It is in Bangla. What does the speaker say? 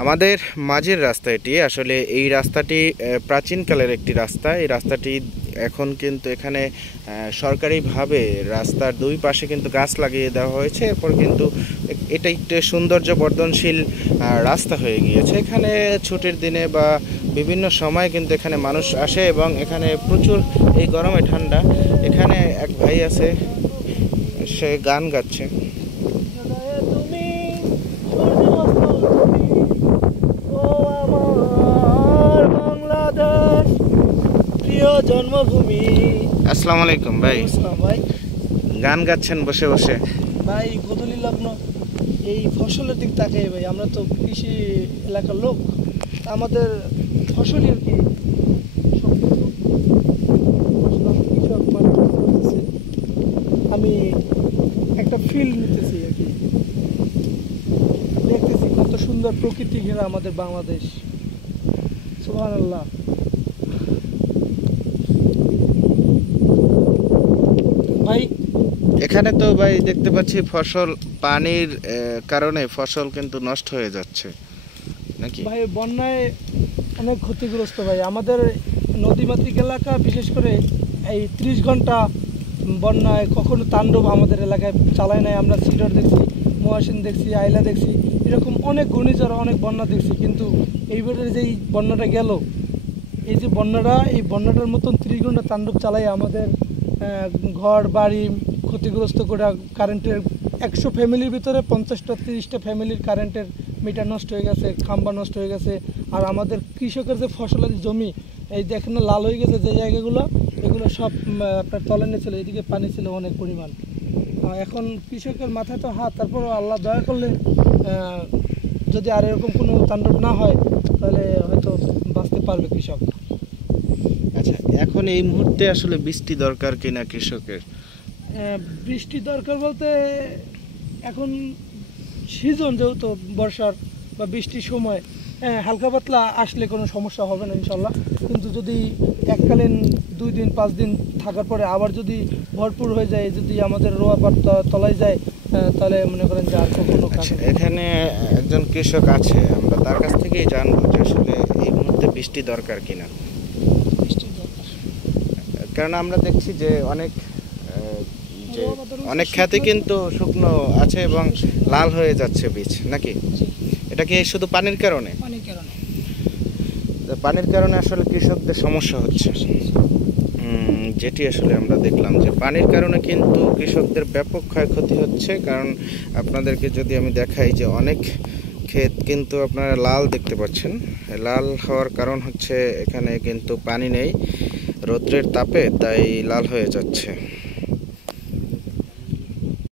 আমাদের মাঝের রাস্তা এটি আসলে এই রাস্তাটি প্রাচীনকালের একটি রাস্তা। এই রাস্তাটি এখন কিন্তু এখানে সরকারিভাবে রাস্তার দুই পাশে কিন্তু গাছ লাগিয়ে দেওয়া হয়েছে। এরপর কিন্তু এটা একটি সৌন্দর্য বর্ধনশীল রাস্তা হয়ে গিয়েছে। এখানে ছুটির দিনে বা বিভিন্ন সময় কিন্তু এখানে মানুষ আসে এবং এখানে প্রচুর এই গরমে ঠান্ডা। এখানে এক ভাই আছে, সে গান গাচ্ছে। জন্মভূমি। আসসালামু আলাইকুম ভাই। ভাই গান গাচ্ছেন বসে বসে? ভাই গোধূলি লগ্ন এই ফসলের দিক তাকাই ভাই, আমরা তো কৃষি এলাকার লোক, আমাদের ফসলই আর কি আমি একটা ফিল নিতেছি আর কি, দেখতেছি কত সুন্দর প্রকৃতি ঘেরা আমাদের বাংলাদেশ। সুবহানাল্লাহ। ভাই এখানে তো ভাই দেখতে পাচ্ছি ফসল পানির কারণে ফসল কিন্তু নষ্ট হয়ে যাচ্ছে নাকি? ভাই বন্যায় অনেক ক্ষতিগ্রস্ত ভাই আমাদের নদীমাতৃক এলাকা, বিশেষ করে এই 30 ঘন্টা বন্যায় কখনো তাণ্ডব আমাদের এলাকায় চালায় নাই। আমরা সিডর দেখছি, মহাসিন দেখছি, আইলা দেখছি, এরকম অনেক ঘূর্ণিঝড় অনেক বন্যা দেখছি, কিন্তু এইবারের যেই বন্যাটা গেল, এই যে এই বন্যাটার মতন 30 ঘন্টা তাণ্ডব চালাই আমাদের ঘর বাড়ি ক্ষতিগ্রস্ত করে, কারেন্টের 100 ফ্যামিলির ভিতরে 50টা 30টা ফ্যামিলির কারেন্টের মিটার নষ্ট হয়ে গেছে, খাম্বা নষ্ট হয়ে গেছে। আর আমাদের কৃষকের যে ফসলের জমি, এই দেখেন না লাল হয়ে গেছে যে জায়গাগুলো, এগুলো সব আপনার তলানি ছিল, এদিকে পানি ছিল অনেক পরিমাণ। এখন কৃষকের মাথায় তো হাত, তারপরও আল্লাহ দয়া করলে যদি আর এরকম কোনো তাণ্ডব না হয় তাহলে হয়তো বাঁচতে পারবে কৃষক। আচ্ছা, এখন এই মুহূর্তে আসলে বৃষ্টি দরকার কিনা কৃষকের? বৃষ্টি দরকার বলতে এখন সিজন যেহেতু বর্ষার বা বৃষ্টির সময়, হালকা পাতলা আসলে কোনো সমস্যা হবে না ইনশাল্লাহ। কিন্তু যদি এককালীন 2 দিন 5 দিন থাকার পরে আবার যদি ভরপুর হয়ে যায়, যদি আমাদের রোয়া পাট তলায় যায়, তাহলে মনে করেন যে আর কখনো। এখানে একজন কৃষক আছে, আমরা তার কাছ থেকেই জানবো যে আসলে এই মুহূর্তে বৃষ্টি দরকার কিনা। বৃষ্টির দরকার, কারণ আমরা দেখছি যে অনেক ক্ষেতে কিন্তু শুকনো আছে এবং লাল হয়ে যাচ্ছে বীজ নাকি? এটা কি শুধু পানির কারণে? পানির কারণে আসলে কৃষকদের সমস্যা হচ্ছে, যেটি আসলে আমরা দেখলাম যে পানির কারণে কিন্তু কৃষকদের ব্যাপক ক্ষয়ক্ষতি হচ্ছে। কারণ আপনাদেরকে যদি আমি দেখাই যে অনেক ক্ষেত কিন্তু আপনারা লাল দেখতে পাচ্ছেন। লাল হওয়ার কারণ হচ্ছে এখানে কিন্তু পানি নেই, রৌদ্রের তাপে তাই লাল হয়ে যাচ্ছে।